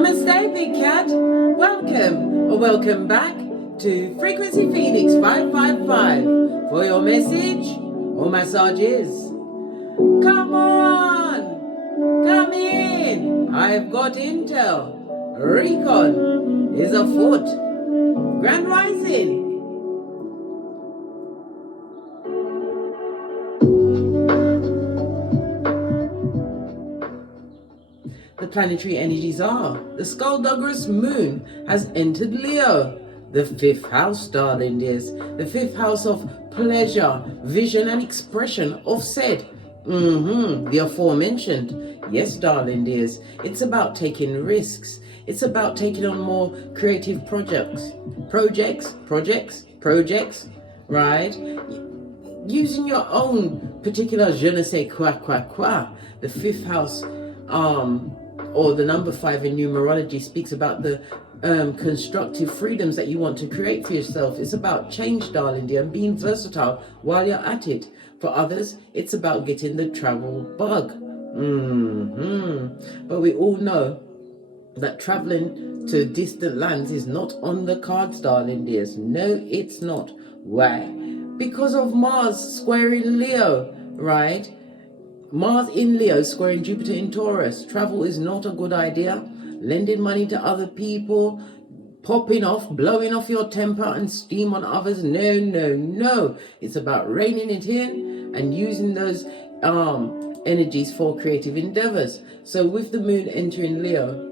Namaste, Big Cat. Welcome or welcome back to Frequency Phoenix 555 for your message or massages. Come on, come in. I've got intel. Recon is afoot. Grand Rising. The planetary energies are: the skullduggerous moon has entered Leo, the 5th house, darling dears, the 5th house of pleasure, vision and expression of said, the aforementioned. Yes, darling dears, it's about taking risks. It's about taking on more creative projects, right? Using your own particular je ne sais quoi. The 5th house, or the number 5 in numerology, speaks about the constructive freedoms that you want to create for yourself. It's about change, darling dear, and being versatile while you're at it. For others, it's about getting the travel bug. But we all know that traveling to distant lands is not on the cards, darling dears. No, it's not. Why? Because of Mars squaring Leo, right? Mars in Leo squaring Jupiter in Taurus. Travel is not a good idea. Lending money to other people, popping off, blowing off your temper and steam on others. No. It's about reining it in and using those energies for creative endeavors. So with the moon entering Leo,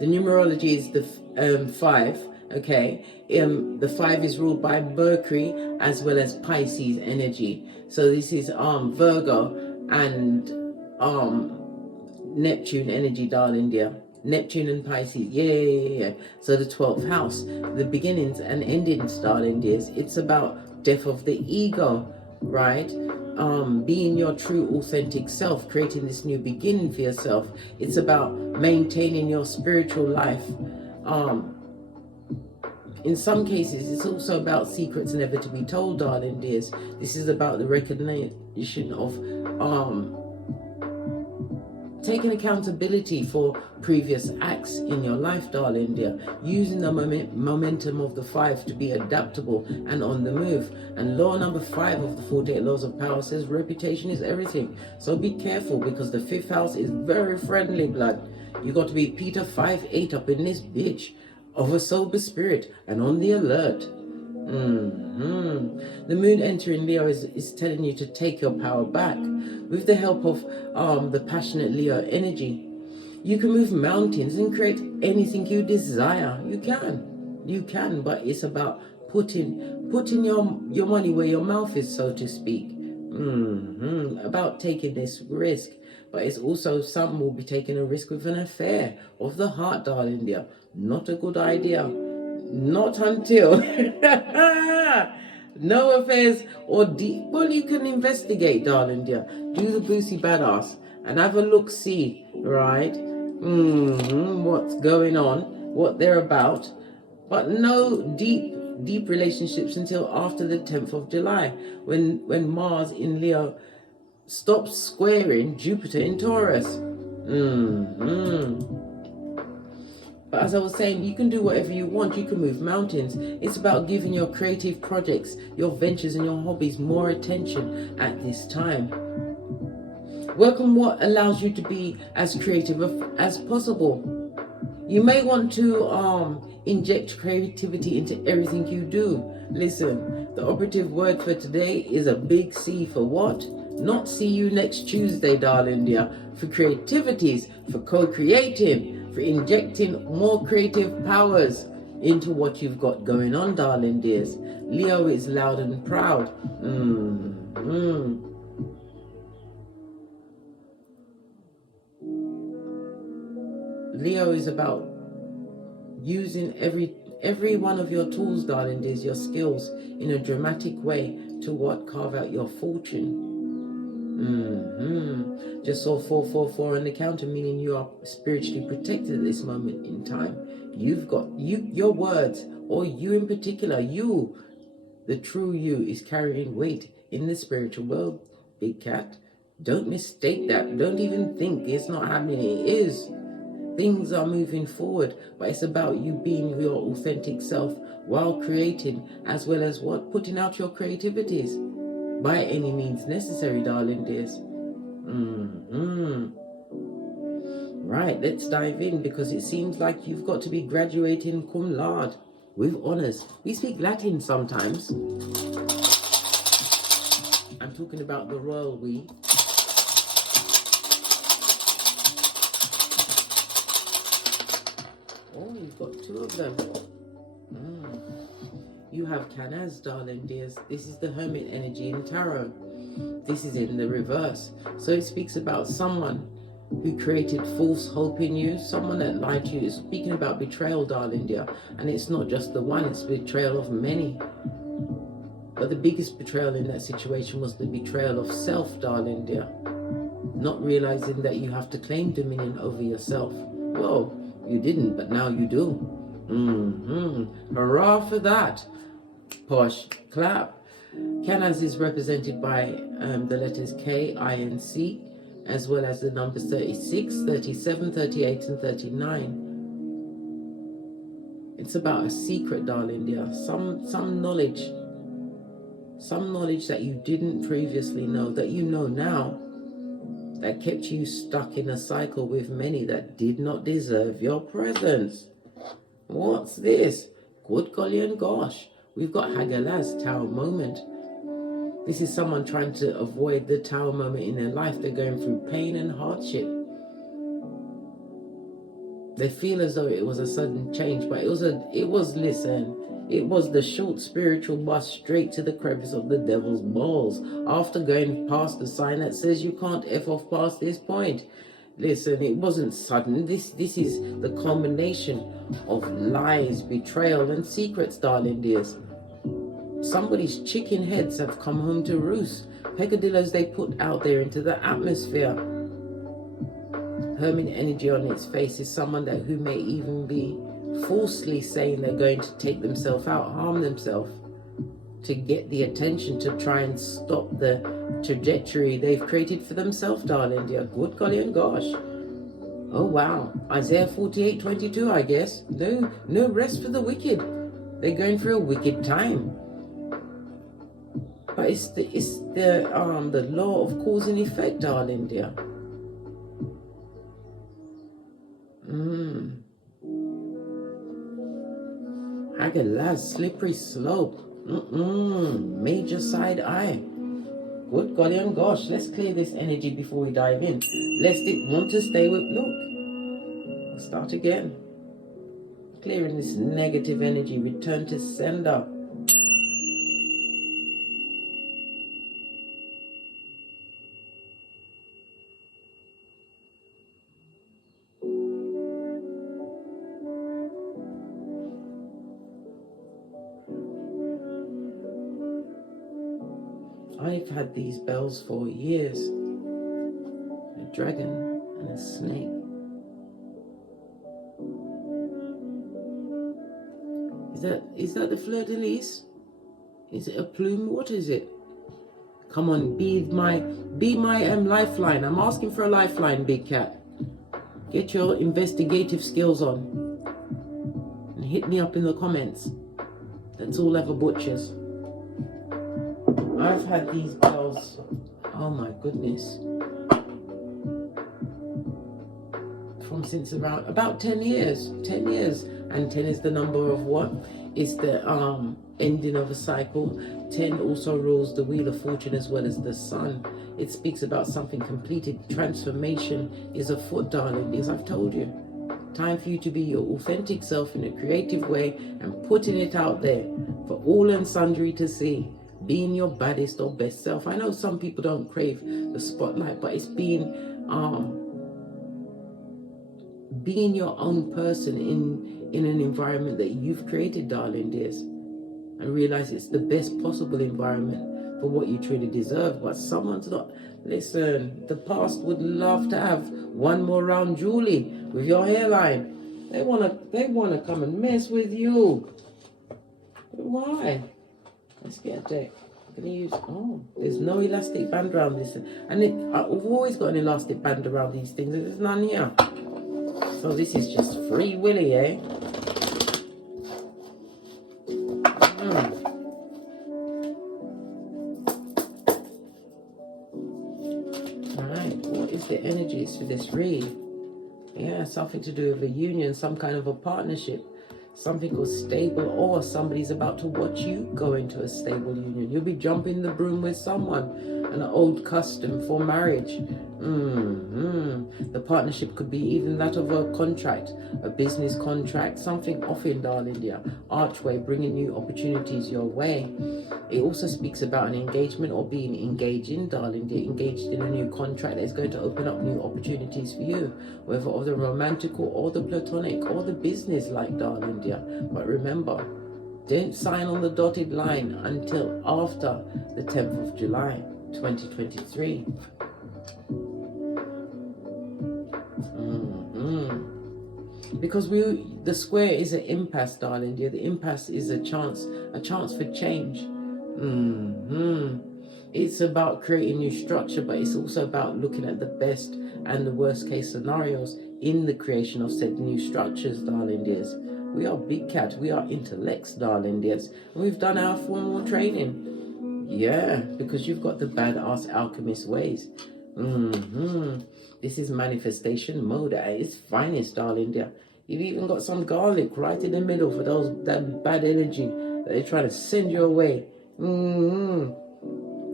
the numerology is the 5. Okay, the 5 is ruled by Mercury as well as Pisces energy. So this is Virgo and Neptune energy, darling dear. Neptune and Pisces, yeah. So the 12th house, the beginnings and endings, darling dears. It's about death of the ego, right? Being your true authentic self, creating this new beginning for yourself. It's about maintaining your spiritual life. In some cases, it's also about secrets never to be told, darling dears. This is about the recognition of taking accountability for previous acts in your life, darling dear. Using the momentum of the 5 to be adaptable and on the move. And law number 5 of the 48 laws of power says reputation is everything. So be careful, because the 5th house is very friendly, blood. You got to be Peter 5'8" up in this bitch, of a sober spirit and on the alert. The moon entering Leo is telling you to take your power back. With the help of the passionate Leo energy, you can move mountains and create anything you desire. You can, but it's about putting your money where your mouth is, so to speak. About taking this risk. But it's also, some will be taking a risk with an affair of the heart, darling dear. Not a good idea. Not until no affairs or deep. Well, you can investigate, darling dear. Do the boozy badass and have a look, see, right? What's going on, what they're about. But no deep relationships until after the 10th of July, when Mars in Leo stops squaring Jupiter in Taurus. But as I was saying, you can do whatever you want. You can move mountains. It's about giving your creative projects, your ventures and your hobbies more attention at this time. Work on what allows you to be as creative as possible. You may want to inject creativity into everything you do. Listen, the operative word for today is a big C for what? Not see you next Tuesday, darling dear. For creativities, for co-creating, for injecting more creative powers into what you've got going on, darling dears. Leo is loud and proud. Leo is about using every one of your tools, darling dears, your skills, in a dramatic way to carve out your fortune. Just saw 444 on the counter, meaning you are spiritually protected at this moment in time. You've got your words, or you in particular, you, the true you, is carrying weight in the spiritual world, big cat. Don't mistake that. Don't even think it's not happening. It is. Things are moving forward, but it's about you being your authentic self while creating, as well as what? Putting out your creativities by any means necessary, darling dears. Right, let's dive in, because it seems like you've got to be graduating cum laude with honours. We speak Latin sometimes. I'm talking about the royal we. Oh, you've got two of them. You have Canaz, darling dears. This is the Hermit energy in Tarot. This is in the reverse. So it speaks about someone who created false hope in you, someone that lied to you. It's speaking about betrayal, darling dear. And it's not just the one, it's betrayal of many. But the biggest betrayal in that situation was the betrayal of self, darling dear. Not realizing that you have to claim dominion over yourself. Well, you didn't, but now you do. Hurrah for that. Posh clap. Canaz is represented by the letters K, I, and C, as well as the numbers 36, 37, 38, and 39. It's about a secret, darling dear. Some knowledge that you didn't previously know, that you know now, that kept you stuck in a cycle with many that did not deserve your presence. What's this? Good golly and gosh. We've got Hagalaz, Tower Moment. This is someone trying to avoid the Tower Moment in their life. They're going through pain and hardship. They feel as though it was a sudden change, but it was the short spiritual bus straight to the crevice of the devil's balls after going past the sign that says you can't F off past this point. Listen, it wasn't sudden. This is the combination of lies, betrayal, and secrets, darling dears. Somebody's chicken heads have come home to roost. Peccadillos they put out there into the atmosphere. Hermit energy on its face is someone who may even be falsely saying they're going to take themselves out, harm themselves, to get the attention, to try and stop the trajectory they've created for themselves, darling dear. Good golly and gosh. Oh wow. Isaiah 48:22, I guess. No rest for the wicked. They're going through a wicked time. But it's the law of cause and effect, darling dear. Hagalaz, slippery slope. Major side eye. Good golly and gosh. Let's clear this energy before we dive in, lest it want to stay with. Look, start again. Clearing this negative energy. Return to sender. I've had these bells for years. A dragon and a snake. Is that the fleur-de-lis? Is it a plume? What is it? Come on, be my lifeline. I'm asking for a lifeline, big cat. Get your investigative skills on and hit me up in the comments. That's all ever butchers. I've had these bells, oh my goodness, from since about 10 years. 10 years. And 10 is the number of what? It's the ending of a cycle. 10 also rules the wheel of fortune as well as the sun. It speaks about something completed. Transformation is afoot, darling, as I've told you. Time for you to be your authentic self in a creative way and putting it out there for all and sundry to see. Being your baddest or best self. I know some people don't crave the spotlight, but it's being your own person in an environment that you've created, darling dears, and realize it's the best possible environment for what you truly deserve. But someone's not. Listen, the past would love to have one more round, Julie, with your hairline. They wanna come and mess with you. Why? Let's get a deck. I'm gonna use, there's no elastic band around this. And I've always got an elastic band around these things. There's none here. So this is just free willy, eh? Alright, what is the energies for this read? Yeah, something to do with a union, some kind of a partnership, something called stable, or somebody's about to watch you go into a stable union. You'll be jumping the broom with someone, an old custom for marriage. The partnership could be even that of a contract, a business contract, something offering, darling dear. Archway, bringing new opportunities your way. It also speaks about an engagement or being engaging, darling dear, engaged in a new contract that is going to open up new opportunities for you, whether of the romantical or the platonic or the business-like, darling dear. But remember, don't sign on the dotted line until after the 10th of July, 2023. Because the square is an impasse, darling dear. The impasse is a chance for change. It's about creating new structure, but it's also about looking at the best and the worst case scenarios in the creation of said new structures, darling dears. We are big cat, we are intellects, darling dears, and we've done our formal training. Yeah, because you've got the badass alchemist ways. This is manifestation mode at its finest, darling dear. You've even got some garlic right in the middle for that bad energy that they're trying to send you away.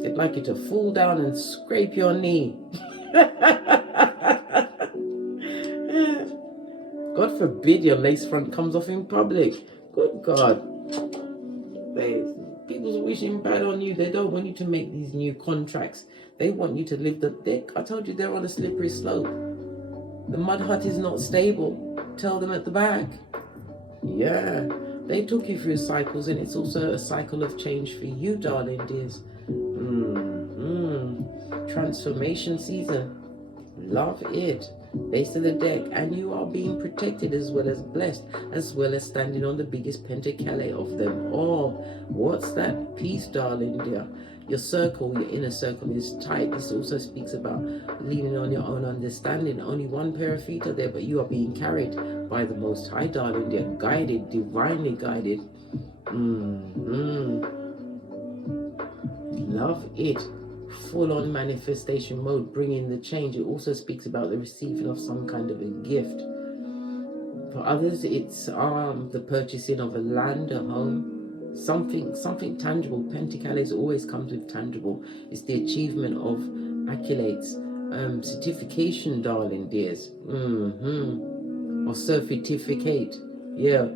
They'd like you to fall down and scrape your knee. God forbid your lace front comes off in public. Good God. People's wishing bad on you. They don't want you to make these new contracts. They want you to live I told you they're on a slippery slope. The mud hut is not stable. Tell them at the back. Yeah. They took you through cycles, and it's also a cycle of change for you, darling dears. Transformation season. Love it. Base of the deck, and you are being protected as well as blessed, as well as standing on the biggest pentacale of them all. What's that? Peace, darling dear. Your circle, your inner circle is tight. This also speaks about leaning on your own understanding. Only one pair of feet are there, but you are being carried by the Most High, darling dear. Guided, divinely guided. Love it. Full-on manifestation mode, bringing the change. It also speaks about the receiving of some kind of a gift. For others, it's the purchasing of a land, a home, something tangible. Pentacles always comes with tangible. It's the achievement of accolades, certification, darling dears. Or certificate. Yeah.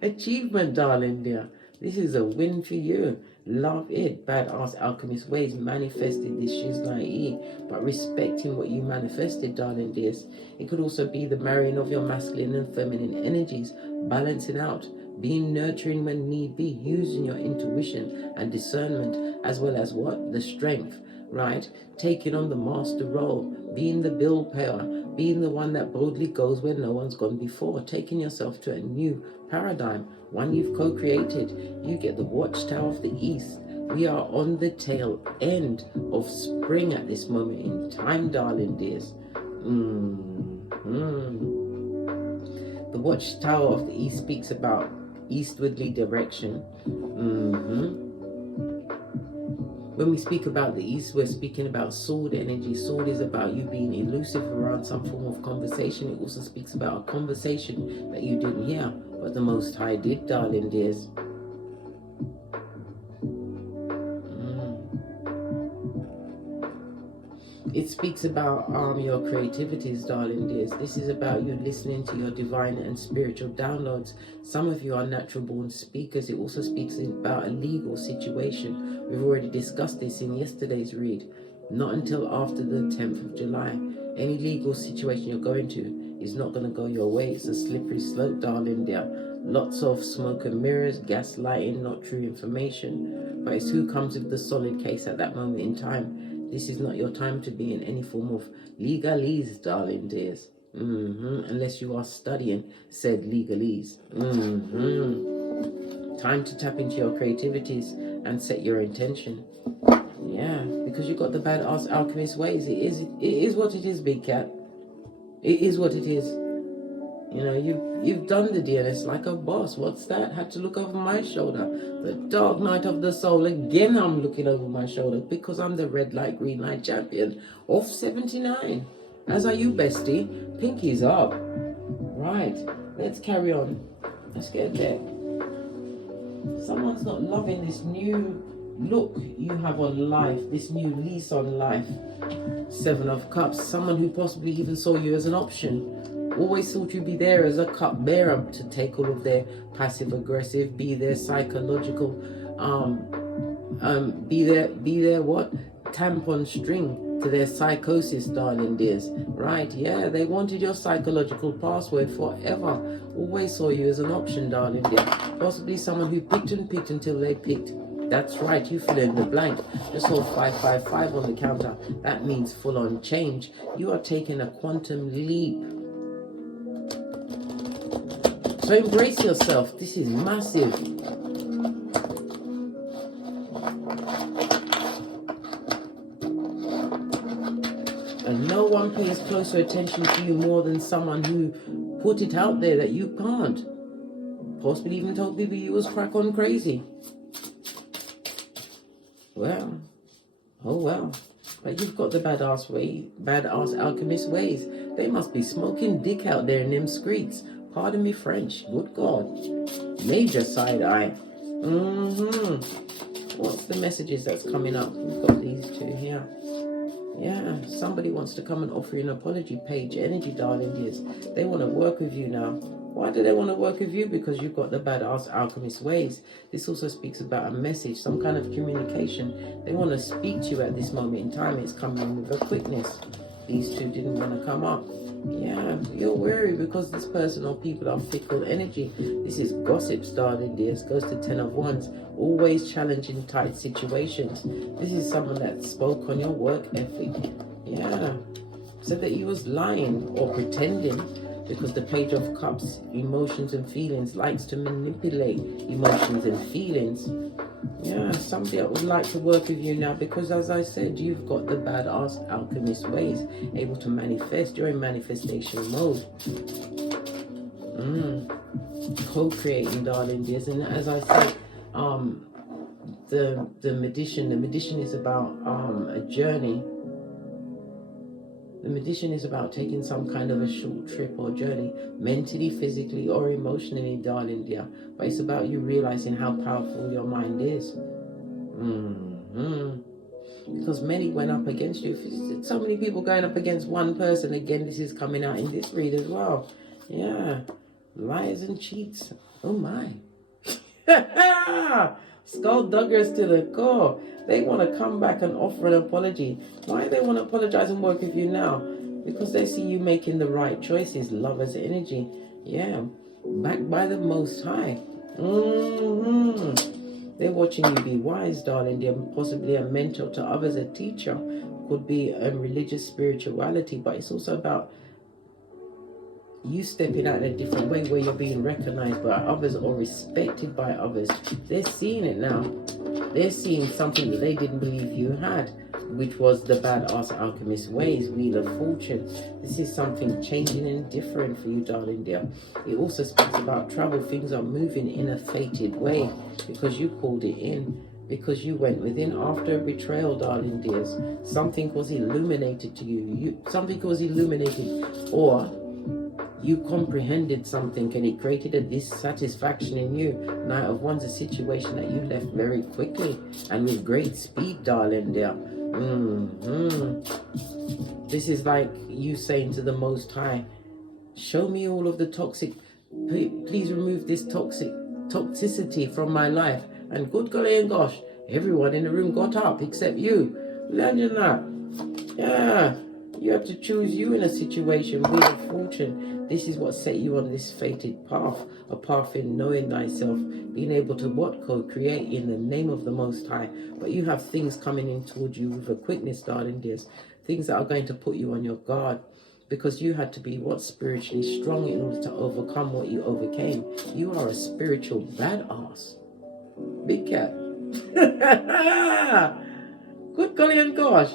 Achievement, darling dear. This is a win for you. Love it. Badass alchemist ways manifested this shiznai, but respecting what you manifested, darling dears. It could also be the marrying of your masculine and feminine energies, balancing out, being nurturing when need be, using your intuition and discernment, as well as what? The strength, right? Taking on the master role, being the bill payer, being the one that boldly goes where no one's gone before, taking yourself to a new paradigm, one you've co-created. You get the watchtower of the east. We are on the tail end of spring at this moment in time, darling dears. The watchtower of the east speaks about eastwardly direction. When we speak about the east, we're speaking about sword energy. Sword is about you being elusive around some form of conversation. It also speaks about a conversation that you didn't hear, but the Most High did, darling dears. It speaks about your creativities, darling dears. This is about you listening to your divine and spiritual downloads. Some of you are natural born speakers. It also speaks about a legal situation. We've already discussed this in yesterday's read. Not until after the 10th of July. Any legal situation you're going to is not going to go your way. It's a slippery slope, darling dear. Lots of smoke and mirrors, gaslighting, not true information. But it's who comes with the solid case at that moment in time. This is not your time to be in any form of legalese, darling dears. Unless you are studying said legalese. Time to tap into your creativities and set your intention. Yeah, because you've got the badass alchemist ways. It is what it is, big cat. It is what it is. You know, you've done the DNS like a boss. What's that? Had to look over my shoulder. The dark night of the soul. Again, I'm looking over my shoulder because I'm the red light, green light champion of 79. As are you, bestie. Pinky's up. Right. Let's carry on. Let's get there. Someone's not loving this new look you have on life, this new lease on life. 7 of Cups. Someone who possibly even saw you as an option. Always thought you'd be there as a cup bearer to take all of their passive aggressive, be their psychological, be their what? Tampon string to their psychosis, darling dears. Right, yeah, they wanted your psychological password forever. Always saw you as an option, darling dear. Possibly someone who picked and picked until they picked. That's right, you fill in the blank. Just saw 555 on the counter. That means full on change. You are taking a quantum leap. So embrace yourself. This is massive. And no one pays closer attention to you more than someone who put it out there that you can't. Possibly even told people you was crack on crazy. Well, oh well. But you've got the badass alchemist ways. They must be smoking dick out there in them streets. Pardon me French. Good God. Major side eye. What's the messages that's coming up? We've got these two here. Yeah, somebody wants to come and offer you an apology. Page energy, darling dears. They want to work with you now. Why do they want to work with you? Because you've got the badass alchemist ways. This also speaks about a message, some kind of communication. They want to speak to you at this moment in time. It's coming with a quickness. These two didn't want to come up. Yeah, you're wary because this person or people are fickle energy. This is gossip, darling dears. Goes to 10 of Wands. Always challenging tight situations. This is someone that spoke on your work ethic. Yeah, said that you was lying or pretending, because the Page of Cups, emotions and feelings, likes to manipulate emotions and feelings. Yeah, somebody that would like to work with you now, because as I said, you've got the badass alchemist ways, able to manifest. You're in manifestation mode. Co-creating, darling dears. And as I said, the magician is about a journey. The magician is about taking some kind of a short trip or journey, mentally, physically, or emotionally, darling dear. But it's about you realizing how powerful your mind is. Because many went up against you. So many people going up against one person. Again, this is coming out in this read as well. Yeah. Liars and cheats. Oh my. Skullduggers to the core. They want to come back and offer an apology. Why do they want to apologize and work with you now? Because they see you making the right choices. Lover's energy. Yeah. Backed by the Most High. They're watching you be wise, darling. They're possibly a mentor to others, a teacher. Could be religious spirituality, but it's also about you stepping out in a different way where you're being recognized by others or respected by others. They're seeing it now. They're seeing something that they didn't believe you had, which was the badass alchemist ways, Wheel of Fortune. This is something changing and different for you, darling dear. It also speaks about travel. Things are moving in a fated way because you called it in. Because you went within after a betrayal, darling dears. Something was illuminated to you. Something was illuminated, or you comprehended something and it created a dissatisfaction in you. Knight of Wands, a situation that you left very quickly and with great speed, darling dear. This is like you saying to the Most High, show me all of the toxic, please remove this toxicity from my life. And good golly and gosh, everyone in the room got up except you. Imagine that. Yeah, you have to choose you in a situation. Wheel of Fortune. This is what set you on this fated path, a path in knowing thyself, being able to what? Co-create in the name of the Most High. But you have things coming in towards you with a quickness, darling dears. Things that are going to put you on your guard, because you had to be what? Spiritually strong in order to overcome what you overcame. You are a spiritual badass. Big cat. Good golly and gosh.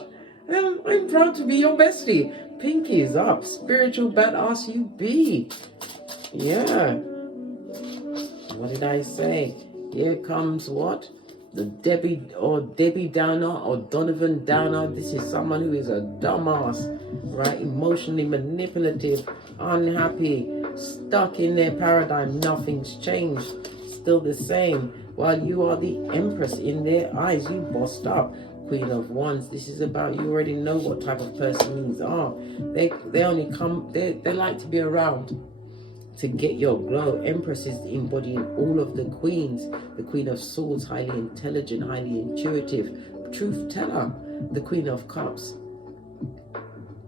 I'm proud to be your bestie. Pinkies up. Spiritual badass you be. Yeah. What did I say? Here comes what? The Debbie Downer or Donovan Downer. This is someone who is a dumbass, right? Emotionally manipulative, unhappy, stuck in their paradigm. Nothing's changed. Still the same. While you are the empress in their eyes, you bossed up. Queen of Wands. This is about, you already know what type of person these are. They only come, they like to be around to get your glow. Empress is embodying all of the queens. The Queen of Swords, highly intelligent, highly intuitive, truth teller. The Queen of Cups,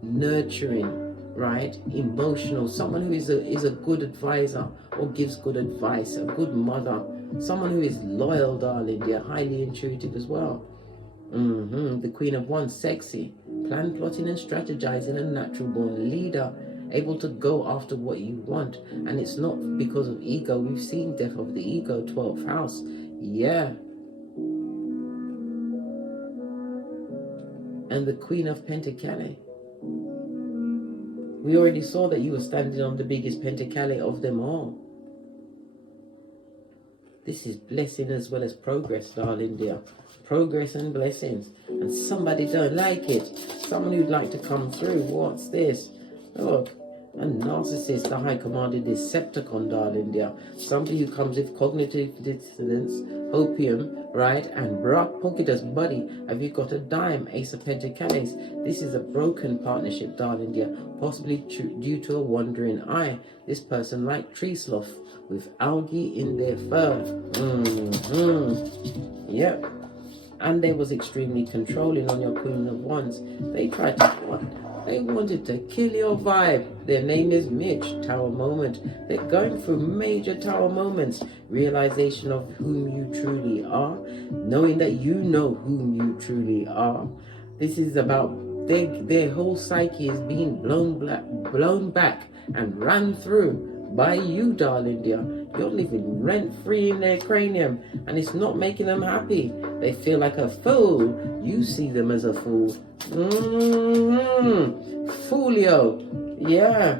nurturing, right? Emotional, someone who is a good advisor or gives good advice, a good mother, someone who is loyal, darling. They're highly intuitive as well. The Queen of Wands, sexy, plan, plotting and strategizing, a natural born leader, able to go after what you want, and it's not because of ego. We've seen death of the ego, 12th house. Yeah. And the Queen of Pentacles. We already saw that you were standing on the biggest Pentacles of them all. This is blessing as well as progress, darling dear. Progress and blessings. And somebody don't like it. Someone who'd like to come through. What's this? Look. A narcissist, the high commander, Decepticon, darling dear. Somebody who comes with cognitive dissonance, opium, right? And Brock Pocketus, buddy, have you got a dime? Ace of Pentacles. This is a broken partnership, darling dear. Possibly due to a wandering eye. This person like tree sloth with algae in their fur. Yep. And they was extremely controlling on your Queen of Wands. They tried to what? They wanted to kill your vibe. Their name is Mitch. Tower moment. They're going through major tower moments. Realization of whom you truly are. Knowing that you know whom you truly are. This is about their whole psyche is being blown back and ran through by you, darling dear. You're living rent-free in their cranium, and it's not making them happy. They feel like a fool. You see them as a fool. Foolio. Yeah.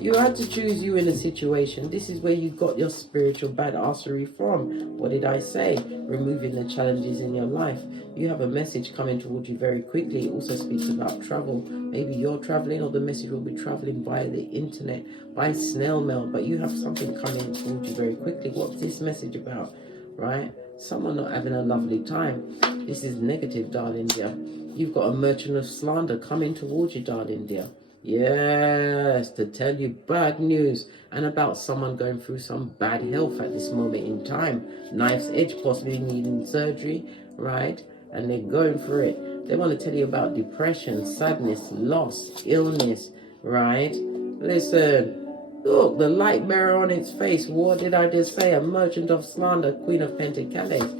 You had to choose you in a situation. This is where you got your spiritual badassery from. What did I say? Removing the challenges in your life. You have a message coming towards you very quickly. It also speaks about travel. Maybe you're traveling, or the message will be traveling via the internet, by snail mail, but you have something coming towards you very quickly. What's this message about, right? Someone not having a lovely time. This is negative, darling dear. You've got a merchant of slander coming towards you, darling dear. Yes, to tell you bad news, and about someone going through some bad health at this moment in time. Knife's edge, possibly needing surgery, right? And they're going for it. They want to tell you about depression, sadness, loss, illness, right? Listen, look, the light bearer on its face. What did I just say? A merchant of slander, Queen of Pentacles.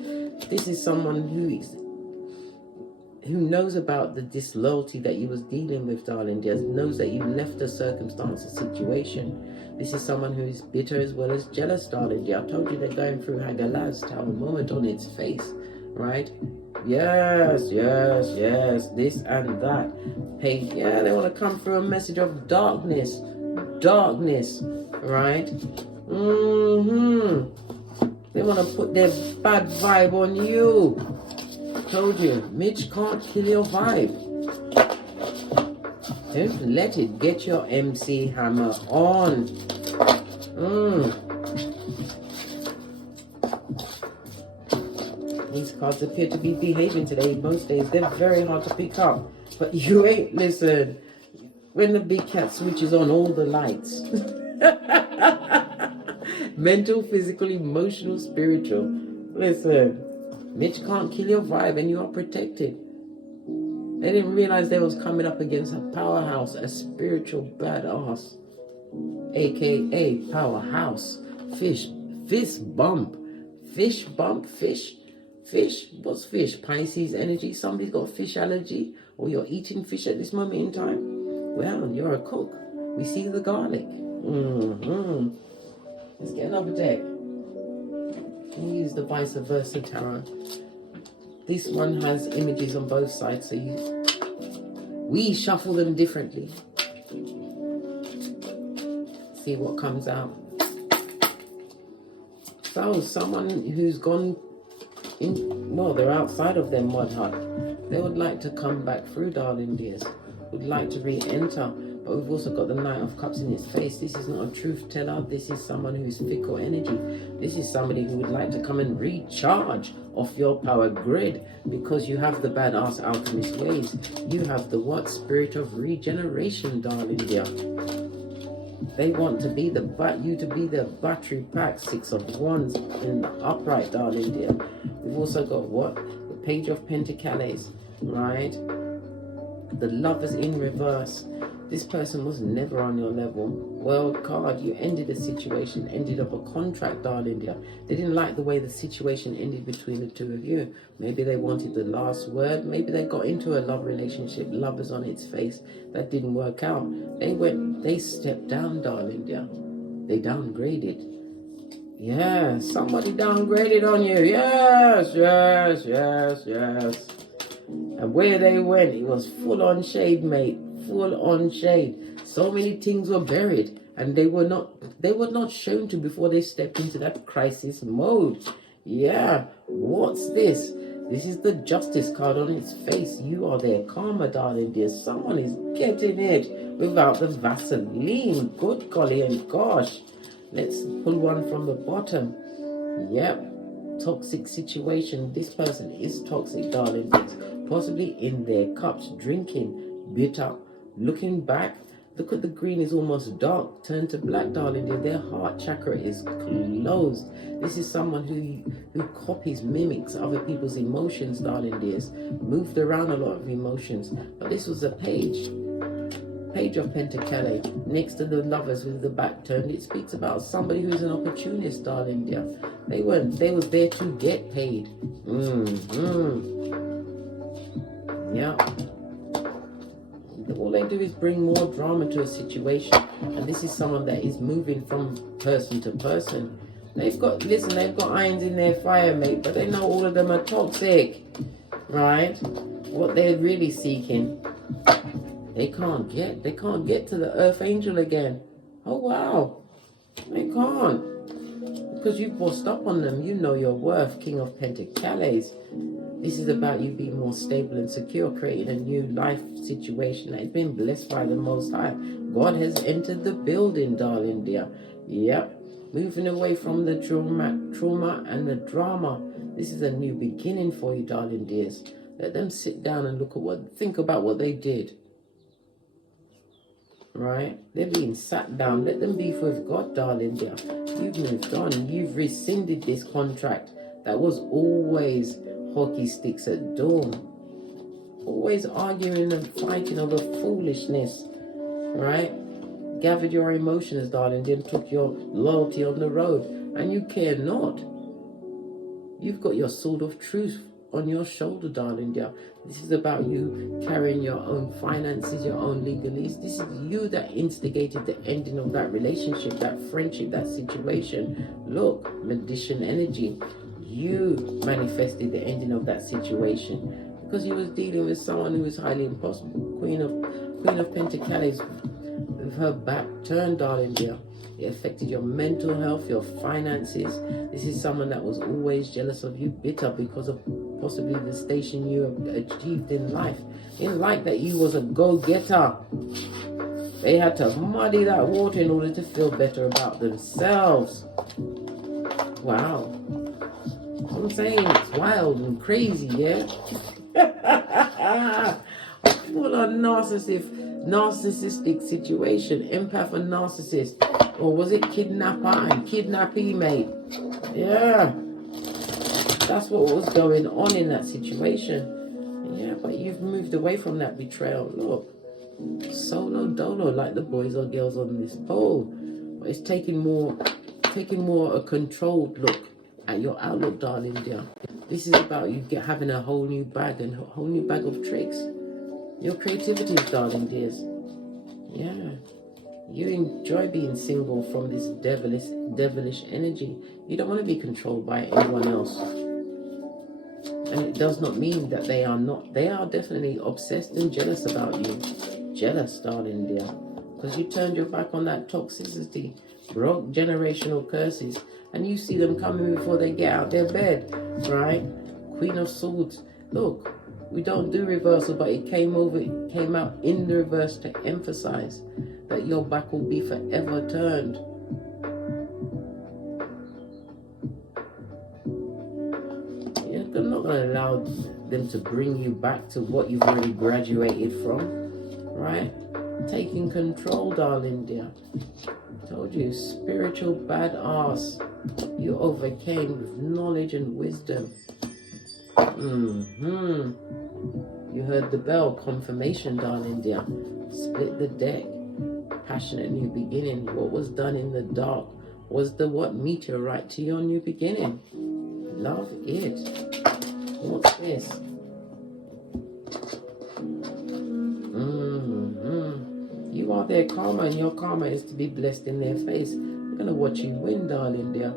This is someone who knows about the disloyalty that you was dealing with, darling dear, knows that you left a circumstance, a situation. This is someone who is bitter as well as jealous, darling dear. I told you they're going through Hagalaz Tower moment on its face, right? Yes, yes, yes, this and that. Hey, yeah, they want to come through a message of darkness, right? They want to put their bad vibe on you. Told you, Mitch can't kill your vibe. Don't let it get your MC hammer on. These cards appear to be behaving today. Most days they're very hard to pick up. But you ain't, listen, when the big cat switches on all the lights. Mental, physical, emotional, spiritual. Listen. Mitch can't kill your vibe, and you are protected. They didn't realize they was coming up against a powerhouse, a spiritual badass, aka powerhouse. Fish bump. What's fish? Pisces energy. Somebody's got a fish allergy, or you're eating fish at this moment in time. Well, you're a cook. We see the garlic. Let's get another deck. Use the vice versa tarot. This one has images on both sides, so We shuffle them differently. See what comes out. So someone who's gone in, well, they're outside of their mud hut. They would like to come back through, darling dears. Would like to re-enter. But we've also got the Knight of Cups in its face. This is not a truth teller. This is someone who's fickle energy. This is somebody who would like to come and recharge off your power grid, because you have the badass alchemist ways. You have the what? Spirit of regeneration, darling dear. They want to be you to be the battery pack. 6 of Wands in the upright, darling dear. We've also got what? The Page of Pentacles, right? The Lovers in reverse. This person was never on your level. World card, you ended a situation, ended up a contract, darling dear. They didn't like the way the situation ended between the two of you. Maybe they wanted the last word. Maybe they got into a love relationship, lovers on its face. That didn't work out. They stepped down, darling dear. They downgraded. Yeah, somebody downgraded on you. Yes, yes, yes, yes. And where they went, it was full on shade, mate. Full on shade. So many things were buried, and they were not shown to before they stepped into that crisis mode. Yeah, what's this? This is the Justice card on its face. You are their karma, darling dear. Someone is getting it without the Vaseline. Good golly and gosh. Let's pull one from the bottom. Yep. Toxic situation. This person is toxic, darling dears. Possibly in their cups, drinking, bitter. Looking back, look at the green is almost dark, turned to black, darling dear. Their heart chakra is closed. This is someone who copies, mimics other people's emotions, darling dears. Moved around a lot of emotions. But this was a page of Pentacles, next to the Lovers with the back turned. It speaks about somebody who's an opportunist, darling dear. They was there to get paid. Yeah. All they do is bring more drama to a situation, and this is someone that is moving from person to person. They've got irons in their fire, mate, but they know all of them are toxic, right? What they're really seeking, they can't get to the Earth Angel again. Oh wow, they can't, because you've bossed up on them. You know your worth, King of Pentacles. This is about you being more stable and secure, creating a new life situation that has been blessed by the Most High. God has entered the building, darling dear. Yep. Moving away from the trauma and the drama. This is a new beginning for you, darling dears. Let them sit down and think about what they did. Right? They're being sat down. Let them be with God, darling dear. You've moved on. You've rescinded this contract that was always hockey sticks at dawn. Always arguing and fighting over foolishness. Right? Gathered your emotions, darling, then took your loyalty on the road. And you care not. You've got your sword of truth on your shoulder, darling dear. This is about you carrying your own finances, your own legalese. This is you that instigated the ending of that relationship, that friendship, that situation. Look, magician energy. You manifested the ending of that situation because you was dealing with someone who was highly impossible. Queen of Pentacles with her back turned, darling dear. It affected your mental health, your finances. This is someone that was always jealous of you, bitter because of possibly the station you have achieved in life. Didn't like that you was a go-getter. They had to muddy that water in order to feel better about themselves. Wow. I'm saying it's wild and crazy, yeah? Full on narcissistic situation. Empath and narcissist. Or was it kidnapper and kidnappee, mate? Yeah. That's what was going on in that situation. Yeah, but you've moved away from that betrayal. Look. Solo dolo, like the boys or girls on this poll. But it's taking more a controlled look at your outlook, darling dear. This is about you having a whole new bag and a whole new bag of tricks. Your creativity, darling dears. Yeah. You enjoy being single from this devilish energy. You don't want to be controlled by anyone else. And it does not mean that they are not. They are definitely obsessed and jealous about you. Jealous, darling dear. Because you turned your back on that toxicity, broke generational curses, and you see them coming before they get out their bed, right? Queen of Swords. Look, we don't do reversal, but it came out in the reverse to emphasize that your back will be forever turned. I'm not going to allow them to bring you back to what you've already graduated from, right? Taking control, darling dear. I told you, spiritual badass. You overcame with knowledge and wisdom. You heard the bell, confirmation, darling dear. Split the deck. Passionate new beginning. What was done in the dark was the what meteorite to your new beginning. Love it. What's this? You are their karma, and your karma is to be blessed in their face. They're going to watch you win, darling dear.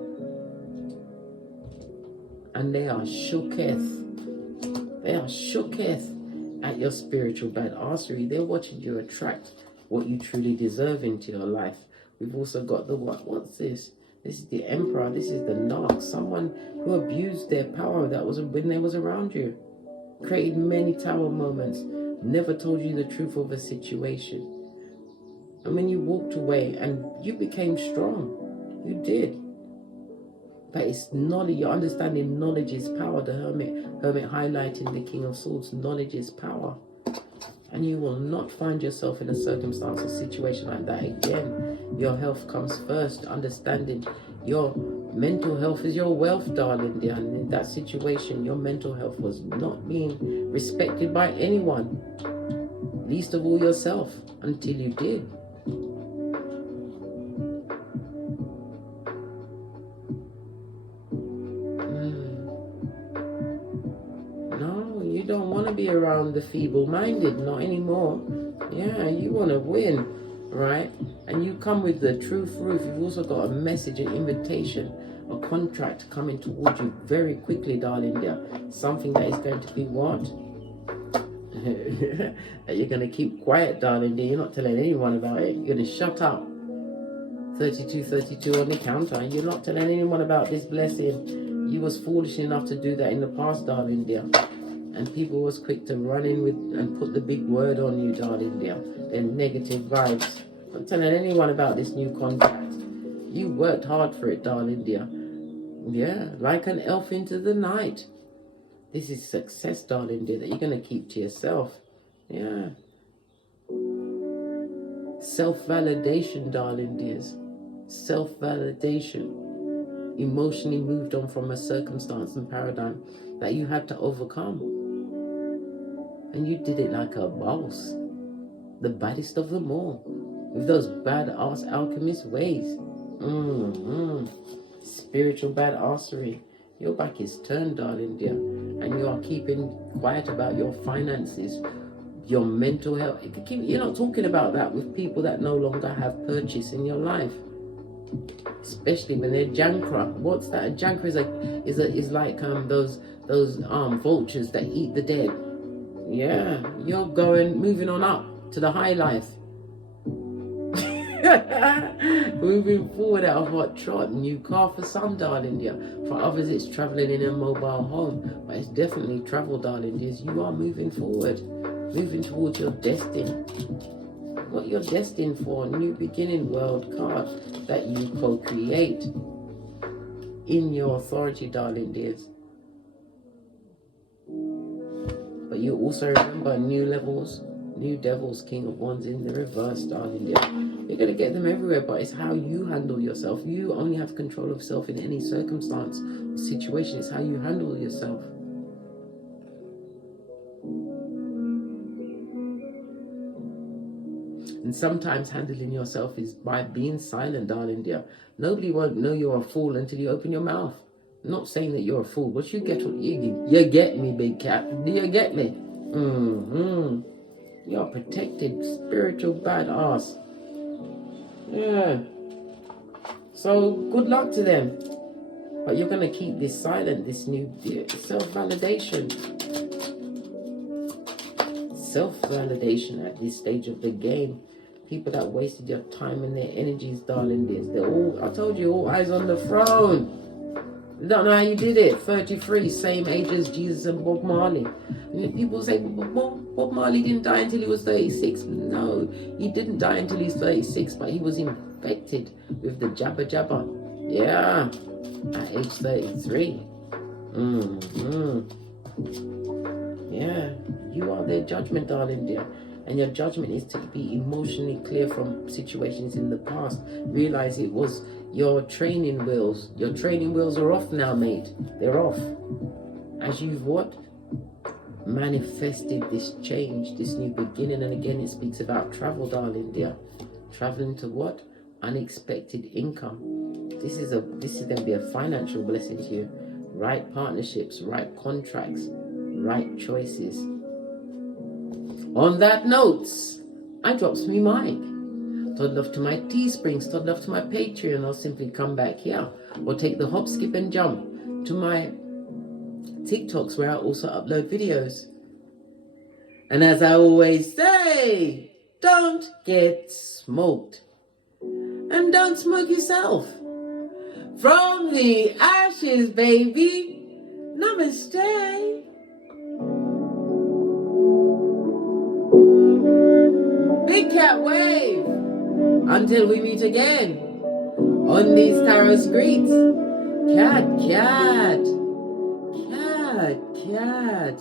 And they are shooketh. They are shooketh at your spiritual badassery. They're watching you attract what you truly deserve into your life. We've also got the what? What's this? This is the Emperor. This is the Narc. Someone who abused their power that was when they was around you. Created many tower moments. Never told you the truth of a situation. And when you walked away and you became strong. You did. But it's knowledge. You're understanding knowledge is power. The Hermit highlighting the King of Swords. Knowledge is power. And you will not find yourself in a circumstance or situation like that again. Your health comes first. Understanding your mental health is your wealth, darling dear. And in that situation, your mental health was not being respected by anyone. Least of all yourself, until you did. You don't want to be around the feeble-minded, not anymore. Yeah, you want to win, right? And you come with the true proof. You've also got a message, an invitation, a contract coming towards you very quickly, darling dear. Something that is going to be what? That you're going to keep quiet, darling dear. You're not telling anyone about it. You're going to shut up. 32 on the counter. You're not telling anyone about this blessing. You was foolish enough to do that in the past, darling dear. And people was quick to run in with and put the big word on you, darling dear. Their negative vibes. I'm not telling anyone about this new contract. You worked hard for it, darling dear. Yeah, like an elf into the night. This is success, darling dear, that you're going to keep to yourself. Yeah. Self-validation, darling dears. Self-validation. Emotionally moved on from a circumstance and paradigm that you had to overcome. And you did it like a boss. The baddest of them all. With those badass alchemist ways. Spiritual badassery. Your back is turned, darling dear. And you are keeping quiet about your finances. Your mental health. You're not talking about that with people that no longer have purchase in your life. Especially when they're jankra. What's that? A jankra is like those vultures that eat the dead. Yeah, you're moving on up to the high life. Moving forward out of hot trot. New car for some, darling dear. For others, it's traveling in a mobile home. But it's definitely travel, darling dears. You are moving forward. Moving towards your destiny. What you're destined for. New beginning world card that you co-create in your authority, darling dears. But you also remember new levels, new devils, King of Wands in the reverse, darling dear. You're going to get them everywhere, but it's how you handle yourself. You only have control of self in any circumstance or situation. It's how you handle yourself. And sometimes handling yourself is by being silent, darling dear. Nobody won't know you're a fool until you open your mouth. I'm not saying that you're a fool, but you get you get me, big cat. Do you get me? You're protected, spiritual badass. Yeah. So good luck to them. But you're going to keep this silent, this new self-validation. Self-validation at this stage of the game. People that wasted your time and their energies, darling dears. They're all, I told you, all eyes on the throne. Don't know how you did it. 33, same age as Jesus and Bob Marley. And people say Bob Marley didn't die until he was 36. No, he didn't die until he's 36, but he was infected with the jabba jabba. Yeah, at age 33. Yeah, you are their judgment, darling dear. And your judgment is to be emotionally clear from situations in the past. Realize it was your training wheels. Your training wheels are off now, mate. They're off. As you've what? Manifested this change, this new beginning. And again, it speaks about travel, darling dear. Traveling to what? Unexpected income. This is going to be a financial blessing to you. Right partnerships, right contracts, right choices. On that note, I drops me mic. Toddle off to my Teesprings, toddle off to my Patreon. I'll simply come back here or take the hop, skip and jump to my TikToks where I also upload videos. And as I always say, don't get smoked. And don't smoke yourself. From the ashes, baby. Namaste. Big cat wave. Until we meet again on these tarot streets. Cat, cat. Cat, cat.